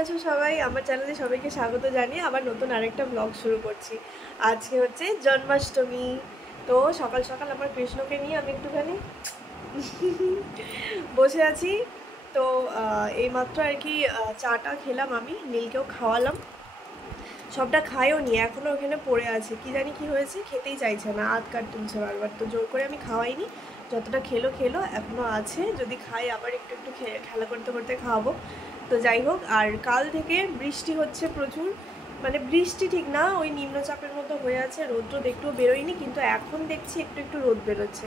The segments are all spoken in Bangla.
আছো সবাই? আমার চ্যানেলে সবাইকে স্বাগত জানিয়ে আবার নতুন আরেকটা ব্লগ শুরু করছি। আজকে হচ্ছে জন্মাষ্টমী। তো সকাল সকাল আমার কৃষ্ণকে নিয়ে আমি একটুখানি বসে আছি। তো এইমাত্র আর কি চাটা খেলাম, আমি নীলকেও খাওয়ালাম। সবটা খাইও নি, এখনও ওখানে পড়ে আছে, কি জানি কি হয়েছে, খেতেই চাইছে না, আধ কাট তুলছে বারবার। তো জোর করে আমি খাওয়াইনি, যতটা খেলো খেলো, এখনও আছে, যদি খাই আবার একটু একটু খেলা করতে করতে খাওয়াবো। তো যাই হোক, আর কাল থেকে বৃষ্টি হচ্ছে প্রচুর, মানে বৃষ্টি ঠিক না, ওই নিম্নচাপের মতো হয়ে আছে, রোদ একটুও বেরোয়নি, কিন্তু এখন দেখছি একটু একটু রোদ বেরোচ্ছে।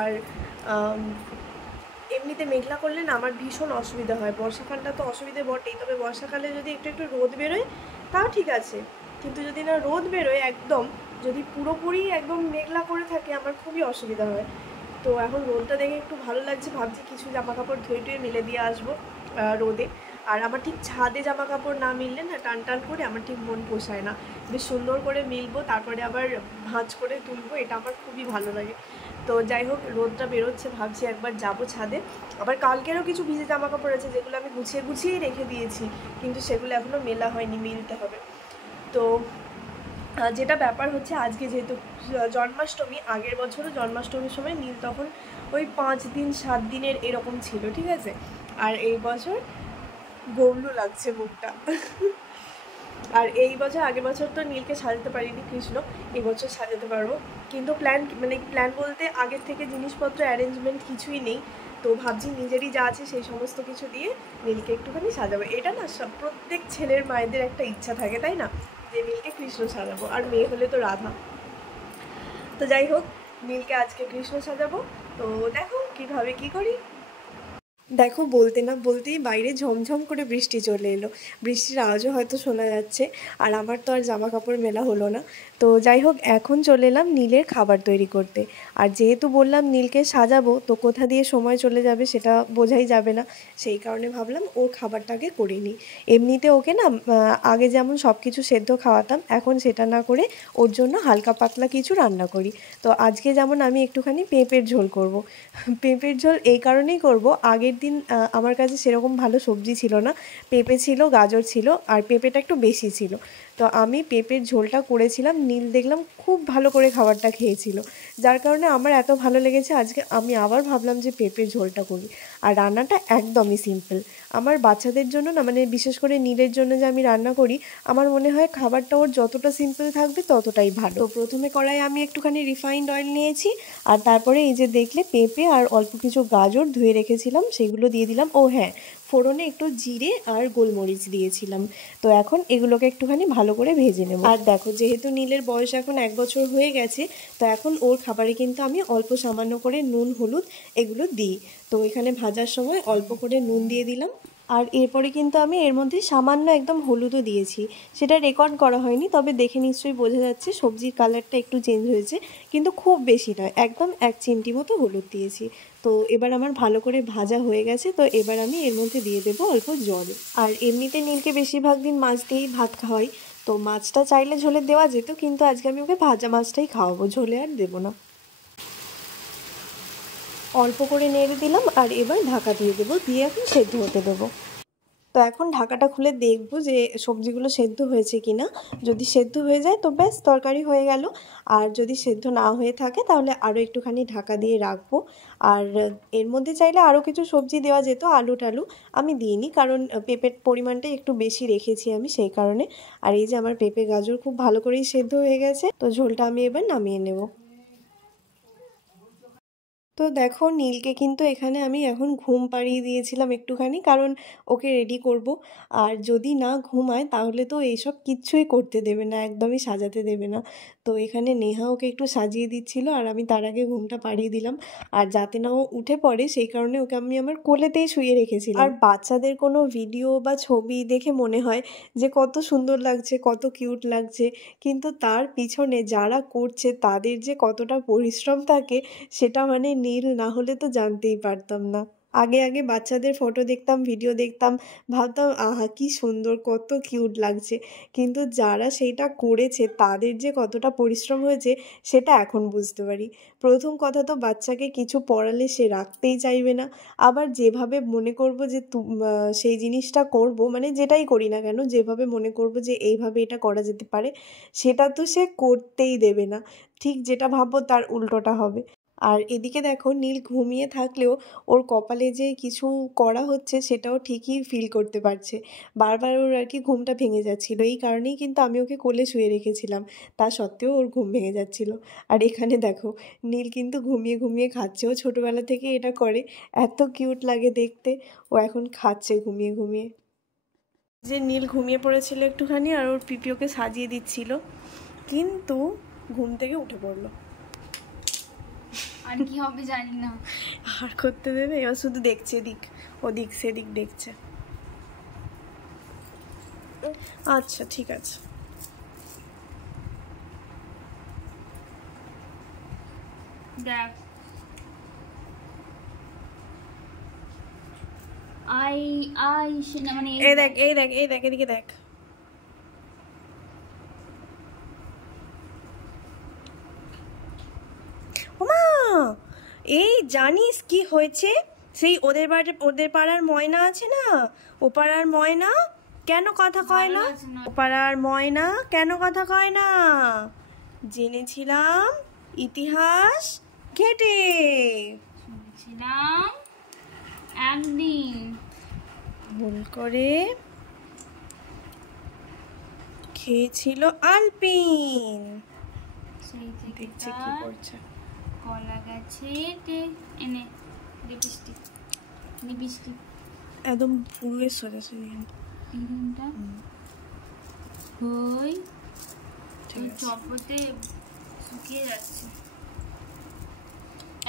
আর এমনিতে মেঘলা করলে না আমার ভীষণ অসুবিধা হয়, বর্ষাকালটা তো অসুবিধে বটেই, তবে বর্ষাকালে যদি একটু একটু রোদ বেরোয় তাও ঠিক আছে, কিন্তু যদি না রোদ বেরোয় একদম, যদি পুরোপুরি একদম মেঘলা করে থাকে, আমার খুবই অসুবিধা হয়। তো এখন রোদটা দেখে একটু ভালো লাগছে, ভাবছি কিছু জামা কাপড় ধুয়ে টুয়ে মিলে দিয়ে আসবো রোদে। আর আমার ঠিক ছাদে জামা কাপড় না মিললে না, টান টান করে আমার ঠিক মন পোষায় না, বেশ সুন্দর করে মিলবো, তারপরে আবার ভাঁজ করে তুলবো, এটা আমার খুবই ভালো লাগে। তো যাই হোক, রোদটা বেরোচ্ছে, ভাবছি একবার যাবো ছাদে। আবার কালকেরও কিছু ভিজে জামা কাপড় আছে, যেগুলো আমি গুছিয়ে গুছিয়েই রেখে দিয়েছি, কিন্তু সেগুলো এখনও মেলা হয়নি, মিলতে হবে। তো যেটা ব্যাপার হচ্ছে, আজকে যেহেতু জন্মাষ্টমী, আগের বছরও জন্মাষ্টমীর সময় নীল তখন ওই 5 দিন 7 দিনের এরকম ছিল, ঠিক আছে। আর এই বছর গৌরু লাগছে মুখটা। আর এই বছর, আগের বছর তো নীলকে সাজাতে পারিনি কৃষ্ণ, এই বছর সাজাতে পারবো। কিন্তু প্ল্যান বলতে আগের থেকে জিনিসপত্র অ্যারেঞ্জমেন্ট কিছুই নেই। তো ভাবছি নিজেরই যা আছে সেই সমস্ত কিছু দিয়ে নীলকে একটুখানি সাজাবো। এটা না প্রত্যেক ছেলের মায়েদের একটা ইচ্ছা থাকে, তাই না, যে নীলকে কৃষ্ণ সাজাবো, আর মেয়ে হলে তো রাধা। তো যাই হোক, নীলকে আজকে কৃষ্ণ সাজাবো। তো দেখো কীভাবে কী করি। দেখো, বলতে না বলতেই বাইরে ঝমঝম করে বৃষ্টি চলে এলো, বৃষ্টির আওয়াজও হয়তো শোনা যাচ্ছে। আর আমার তো আর জামা কাপড় মেলা হলো না। তো যাই হোক, এখন চলে এলাম নীলের খাবার তৈরি করতে। আর যেহেতু বললাম নীলকে সাজাবো, তো কোথা দিয়ে সময় চলে যাবে সেটা বোঝাই যাবে না, সেই কারণে ভাবলাম ওর খাবারটাকে করে নিই। এমনিতে ওকে না আগে যেমন সব কিছু সেদ্ধ খাওয়াতাম, এখন সেটা না করে ওর জন্য হালকা পাতলা কিছু রান্না করি। তো আজকে যেমন আমি একটুখানি পেঁপের ঝোল করব। পেঁপের ঝোল এই কারণেই করব, আগের দিন আমার কাছে সেরকম ভালো সবজি ছিল না, পেঁপে ছিল, গাজর ছিল, আর পেঁপেটা একটু বেশি ছিল। তো আমি পেঁপের ঝোলটা করেছিলাম, নীল দেখলাম খুব ভালো করে খাবারটা খেয়েছিল, যার কারণে আমার এত ভালো লেগেছে, আজকে আমি আবার ভাবলাম যে পেঁপের ঝোলটা করি। আর রান্নাটা একদমই সিম্পল, আমার বাচ্চাদের জন্য না, মানে বিশেষ করে নীলের জন্য যে আমি রান্না করি, আমার মনে হয় খাবারটা ওর যতটা সিম্পল থাকবে ততটাই ভালো। তো প্রথমে কড়াই আমি একটুখানি রিফাইন্ড অয়েল নিয়েছি, আর তারপরে এই যে দেখলে পেঁপে আর অল্প কিছু গাজর ধুয়ে রেখেছিলাম সেগুলো দিয়ে দিলাম। ও হ্যাঁ, ফোড়নে একটু জিরে আর গোলমরিচ দিয়েছিলাম। তো এখন এগুলোকে একটুখানি ভালো করে ভেজে নেব। আর দেখো, যেহেতু নীলের বয়স এখন 1 বছর হয়ে গেছে, তো এখন ওর খাবারে কিন্তু আমি অল্প সামান্য করে নুন হলুদ এগুলো দিই। তো এখানে ভাজার সময় অল্প করে নুন দিয়ে দিলাম, আর এরপরে কিন্তু আমি এর মধ্যে সামান্য একদম হলুদও দিয়েছি, সেটা রেকর্ড করা হয়নি, তবে দেখে নিশ্চয়ই বোঝা যাচ্ছে সবজির কালারটা একটু চেঞ্জ হয়েছে, কিন্তু খুব বেশি নয়, একদম 1 চিমটি মতো হলুদ দিয়েছি। তো এবার আমার ভালো করে ভাজা হয়ে গেছে, তো এবার আমি এর মধ্যে দিয়ে দেবো অল্প জল। আর এমনিতে নীলকে বেশিরভাগ দিন মাছ দিয়েই ভাত খাওয়াই, তো মাছটা চাইলে ঝোলে দেওয়া যেত, কিন্তু আজকে আমি ওকে ভাজা মাছটাই খাওয়াবো, ঝোলে আর দেবো না। অল্প করে নেড়ে দিলাম, আর এবার ঢাকা দিয়ে দেবো, দিয়ে এখন সেদ্ধ হতে দেবো। তো এখন ঢাকাটা খুলে দেখব যে সবজিগুলো সেদ্ধ হয়েছে কি না। যদি সেদ্ধ হয়ে যায় তো ব্যাস, তরকারি হয়ে গেল। আর যদি সেদ্ধ না হয়ে থাকে তাহলে আরও একটুখানি ঢাকা দিয়ে রাখবো। আর এর মধ্যে চাইলে আরও কিছু সবজি দেওয়া যেত, আলু টালু, আমি দিইনি, কারণ পেঁপের পরিমাণটা একটু বেশি রেখেছি আমি, সেই কারণে। আর এই যে আমার পেঁপে গাজর খুব ভালো করেই সেদ্ধ হয়ে গেছে, তো ঝোলটা আমি এবার নামিয়ে নেব। তো দেখো, নীলকে কিন্তু এখানে আমি এখন ঘুম পাড়িয়ে দিয়েছিলাম একটুখানি, কারণ ওকে রেডি করব। আর যদি না ঘুমায় তাহলে তো এইসব কিচ্ছুই করতে দেবে না, একদমই সাজাতে দেবে না। তো এখানে নেহা ওকে একটু সাজিয়ে দিচ্ছিল, আর আমি তার আগে ঘুমটা পাড়িয়ে দিলাম। আর যাতে না ও উঠে পড়ে সেই কারণে ওকে আমি আমার কোলেতেই শুয়ে রেখেছিলাম। আর বাচ্চাদের কোনো ভিডিও বা ছবি দেখে মনে হয় যে কত সুন্দর লাগছে, কত কিউট লাগছে, কিন্তু তার পিছনে যারা করছে তাদের যে কতটা পরিশ্রম থাকে, সেটা মানে নীল না হলে তো জানতেই পারতাম না। আগে আগে বাচ্চাদের ফটো দেখতাম, ভিডিও দেখতাম, ভাবতাম আহা কি সুন্দর, কত কিউট লাগছে। কিন্তু যারা সেইটা করেছে তাদের যে কতটা পরিশ্রম হয়েছে সেটা এখন বুঝতে পারি। প্রথম কথা তো বাচ্চাকে কিছু পড়ালে সে রাখতেই চাইবে না। আবার যেভাবে মনে করব যে সেই জিনিসটা করব, মানে যেটাই করি না কেন, যেভাবে মনে করব যে এইভাবে এটা করা যেতে পারে, সেটা তো সে করতেই দেবে না। ঠিক যেটা ভাববো তার উল্টোটা হবে। আর এদিকে দেখো নীল ঘুমিয়ে থাকলেও ওর কপালে যে কিছু করা হচ্ছে সেটাও ঠিকই ফিল করতে পারছে। বারবার ওর আর কি ঘুমটা ভেঙে যাচ্ছিল, এই কারণেই কিন্তু আমি ওকে কোলে শুয়ে রেখেছিলাম। তা সত্ত্বেও ওর ঘুম ভেঙে যাচ্ছিল। আর এখানে দেখো নীল কিন্তু ঘুমিয়ে ঘুমিয়ে খাচ্ছে। ও ছোটোবেলা থেকে এটা করে, এত কিউট লাগে দেখতে। ও এখন খাচ্ছে ঘুমিয়ে ঘুমিয়ে। যে নীল ঘুমিয়ে পড়েছিল একটুখানি, আর ওর পিপি ওকে সাজিয়ে দিচ্ছিল, কিন্তু ঘুম থেকে উঠে পড়লো। আর কি হবে জানি না, আর করতে দেবে? এবার শুধু দেখছে এদিক ওদিক সেদিক দেখছে। আচ্ছা ঠিক আছে। দেখ আই আই সেনা মানে এই দেখ এই দেখ এই দেখ এদিকে দেখ। ওমা, এই জানিস কি হয়েছে? সেই ওদের পাড়ার ময়না আছে না, ও পাড়ার ময়না কেন কথা কয় না? ও পাড়ার ময়না কেন কথা কয় না? জেনেছিলাম ইতিহাস ঘেটে। শুনেছিলাম একদিন ভুল করে খেয়েছিল আলপিন। সেই থেকে দেখছে কি করছে। কলা গাছে এনে লিপস্টিক লিপস্টিক একদম পুরো সোজাসুজি এইখানটা হই চপতে শুকিয়ে যাচ্ছে।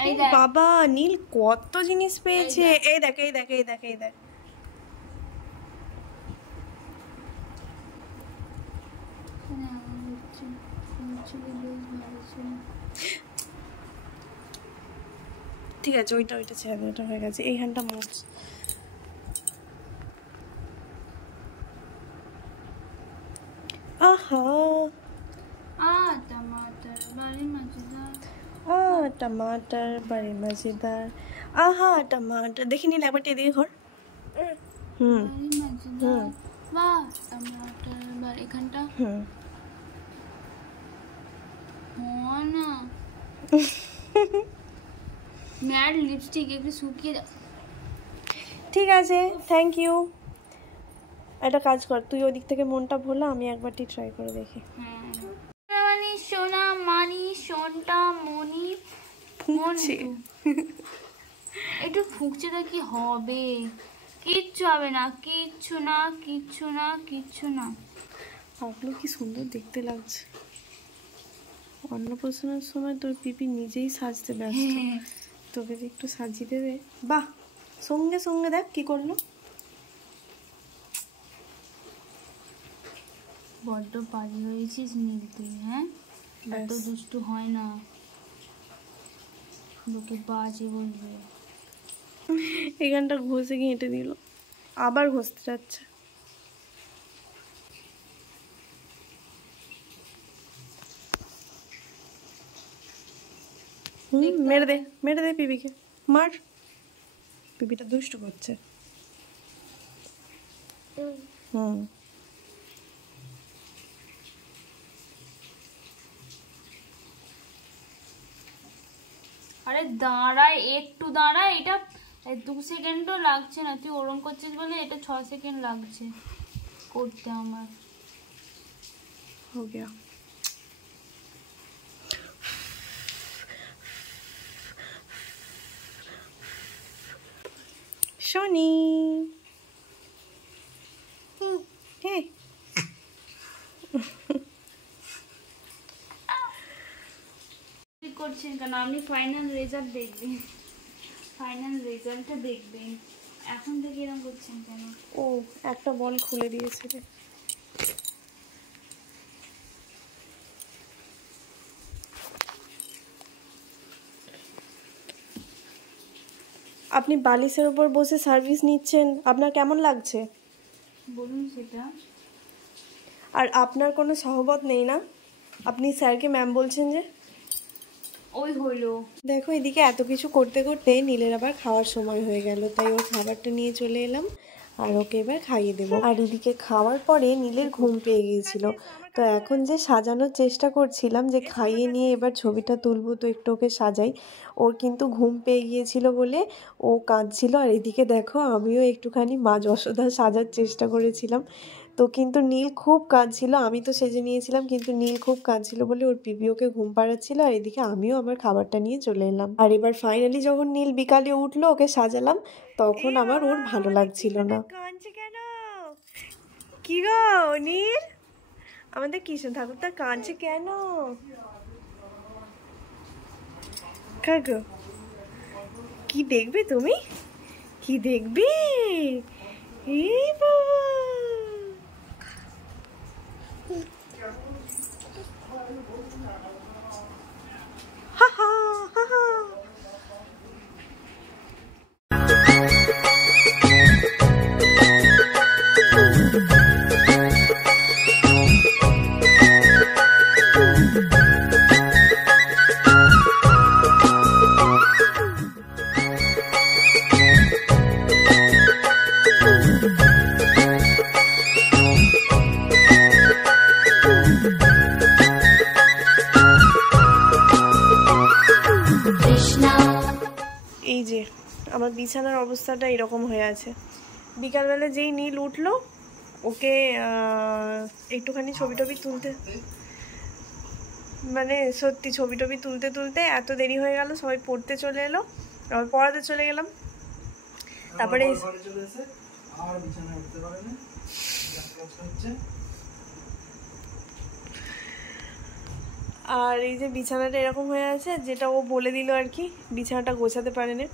এই দেখ বাবা, নীল কত জিনিস পেয়েছে। এই দেখ এই দেখ এই দেখ এই দেখ। ঠিক আছে, ওইটা ওইটা ছেড়ে দে, ওটা হয়ে গেছে। এইখানটা মোচ। আহা टमाटर बड़े मजेदार टमाटर बड़े मजेदार। आहा टमाटर देखी नील একবার এদিকে ঘর। হুম बड़े मजेदार वाह टमाटर बड़े घंटा হুম हाँ ना मैट लिपस्टिक একটু শুকিয়ে যা। ঠিক আছে, থ্যাংক ইউ। একটা কাজ কর, তুই ওদিক থেকে মনটা ভোলা, আমি একবারটি ট্রাই করে দেখি। মানি সোনা মানি সোনটা মনি ফুঁকছে। একটু ফুঁকছে তো কি হবে? কিচ্ছু হবে না, কিচ্ছু না কিচ্ছু না কিচ্ছু না। ভাবলো কি সুন্দর দেখতে লাগছে। অন্নপ্রাশনের সময় তোর পিপি নিজেই সাজতে ব্যস্ত, তোকে যে একটু সাজিয়ে দেবে। বাহ, সঙ্গে সঙ্গে দেখ কি করলো। বড্ড পাজি হয়েছিস নীল তুই, হ্যাঁ? এত দুষ্টু হয় না, লোকে বাজে বলবে। এখানটা ঘষে ঘেঁটে দিল, আবার ঘষতে যাচ্ছে। মেরে দে পিপিকে, মার। পিপিটা দুষ্টু করছে। হুম আরে দাঁড়ায় একটু দাঁড়ায়, এটা 2 সেকেন্ডও লাগছে না, তুই ওরম করছিস বলে এটা 6 সেকেন্ড লাগছে করতে আমার। हो गया। শনি হ্যাঁ করছেন কেন? আপনি ফাইনাল রেজাল্ট দেখবেন, ফাইনাল রেজাল্টটা দেখবেন, এখন থেকে এরকম করছেন কেন? ও একটা বল খুলে দিয়েছে রে। আপনি বালিশের ওপর বসে সার্ভিস নিচ্ছেন, আপনার কেমন লাগছে? বলুন সেটা। আর আপনার কোনো সহবত নেই না? আপনি স্যারকে ম্যাম বলছেন যে? ওই হলো। দেখো এদিকে এত কিছু করতে করতে নীলের আবার খাওয়ার সময় হয়ে গেল, তাই ওর খাবারটা নিয়ে চলে এলাম আর ওকে এবার খাইয়ে দেবো। আর এদিকে খাওয়ার পরে নীলের ঘুম পেয়ে গিয়েছিল, তো এখন যে সাজানোর চেষ্টা করছিলাম যে খাইয়ে নিয়ে এবার ছবিটা তুলবো, তো একটু ওকে সাজাই। ওর কিন্তু ঘুম পেয়ে গিয়েছিল বলে ও কাঁদছিল। আর এদিকে দেখো আমিও একটুখানি মা যশোদা সাজার চেষ্টা করেছিলাম, তো কিন্তু নীল খুব কাঁদছিল। আমি তো সেজে নিয়েছিলাম, কিন্তু নীল খুব কাঁদছিল বলে ওর পিপি ওকে ঘুম পাড়াচ্ছিল, আর এদিকে আমিও আমার খাবারটা নিয়ে চলে এলাম। আর এবার ফাইনালি যখন নীল বিকালে উঠলো, ওকে সাজালাম, তখন আবার ওর ভালো লাগছিল না। কাঁদছে কেন? কি গো নীল, আমাদের কৃষ্ণ ঠাকুরটা কাঁদছে কেন? কাকু কি দেখবে তুমি? কি দেখবে? এই বাবা, হা হা হা হা। এই যে আমার বিছানার অবস্থাটা এরকম হয়ে আছে। বিকালবেলা যেই নীল উঠলো, ওকে একটুখানি ছবি টবি তুলতে, মানে সত্যি ছবি টবি তুলতে তুলতে এত দেরি হয়ে গেল, সবাই পড়তে চলে এলো, আমি পড়াতে চলে গেলাম। তারপরে আর এই যে বিছানাটা এরকম হয়ে আছে, যেটা ও বলে দিল আর কি, বিছানাটা গোছাতে পারেনি,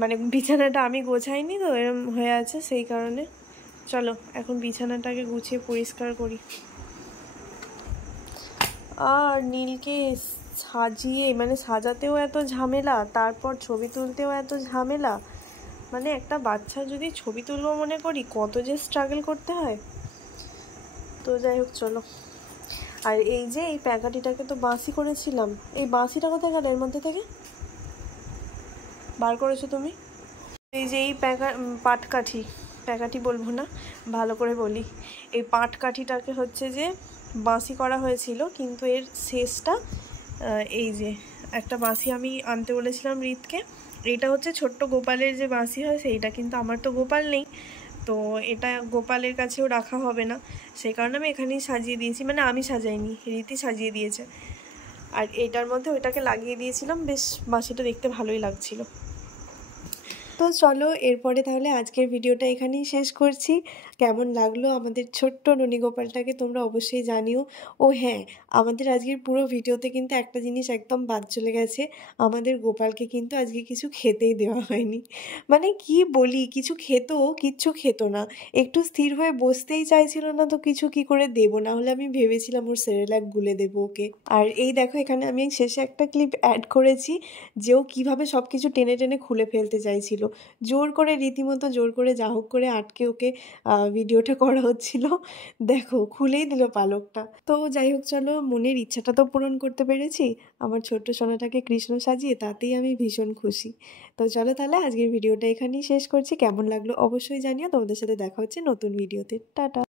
মানে বিছানাটা আমি গোছাইনি, তো এরকম হয়ে আছে সেই কারণে। চলো এখন বিছানাটাকে গুছিয়ে পরিষ্কার করি। আর নীলকে সাজিয়ে, মানে সাজাতেও এত ঝামেলা, তারপর ছবি তুলতেও এত ঝামেলা, মানে একটা বাচ্চা যদি ছবি তুলবো মনে করি, কত যে স্ট্রাগল করতে হয়। তো যাই হোক চলো। আর এই যে এই প্যাকাটিটাকে তো বাঁশি করেছিলাম, এই বাঁশিটা কোথায় গেল? এর মধ্যে থেকে বার করেছো তুমি? এই যে এই পাটকাঠি, প্যাকাটি বলবো না, ভালো করে বলি, এই পাটকাঠিটাকে হচ্ছে যে বাঁশি করা হয়েছিল, কিন্তু এর শেষটা এই যে একটা বাঁশি আমি আনতে বলেছিলাম রিতকে, এইটা হচ্ছে ছোট্ট গোপালের যে বাঁশি হয় সেইটা, কিন্তু আমার তো গোপাল নেই, তো এটা গোপালের কাছেও রাখা হবে না, সেই কারণে আমি এখানেই সাজিয়ে দিয়েছি, মানে আমি সাজাইনি, রীতি সাজিয়ে দিয়েছে। আর এটার মধ্যে ওইটাকে লাগিয়ে দিয়েছিলাম, বেশ বাঁশিটা দেখতে ভালোই লাগছিল। তো চলো এরপরে তাহলে আজকের ভিডিওটা এখানেই শেষ করছি। কেমন লাগলো আমাদের ছোট্ট ননী গোপালটাকে তোমরা অবশ্যই জানিও। ও হ্যাঁ, আমাদের আজকের পুরো ভিডিওতে কিন্তু একটা জিনিস একদম বাদ চলে গেছে, আমাদের গোপালকে কিন্তু আজকে কিছু খেতেই দেওয়া হয়নি। মানে কি বলি, কিছু কিচ্ছু খেত না, একটু স্থির হয়ে বসতেই চাইছিল না, তো কিছু কি করে দেবো, না হলে আমি ভেবেছিলাম ওর সেরেল্যাক গুলে দেবো ওকে। আর এই দেখো এখানে আমি শেষে একটা ক্লিপ অ্যাড করেছি, যে ও কীভাবে সব কিছু টেনে টেনে খুলে ফেলতে চাইছিল, জোর করে, রীতিমতো জোর করে যা হোক করে আটকে ওকে ভিডিওটা করা হচ্ছিল। দেখো খুলেই দিল পালকটা। তো যাই হোক চলো, মনের ইচ্ছাটা তো পূরণ করতে পেরেছি, আমার ছোট্ট সোনাটাকে কৃষ্ণ সাজিয়ে, তাতেই আমি ভীষণ খুশি। তো চলো তাহলে আজকের ভিডিওটা এখানেই শেষ করছি। কেমন লাগলো অবশ্যই জানিও, তোমাদের সাথে দেখা হচ্ছে নতুন ভিডিওতে। টাটা।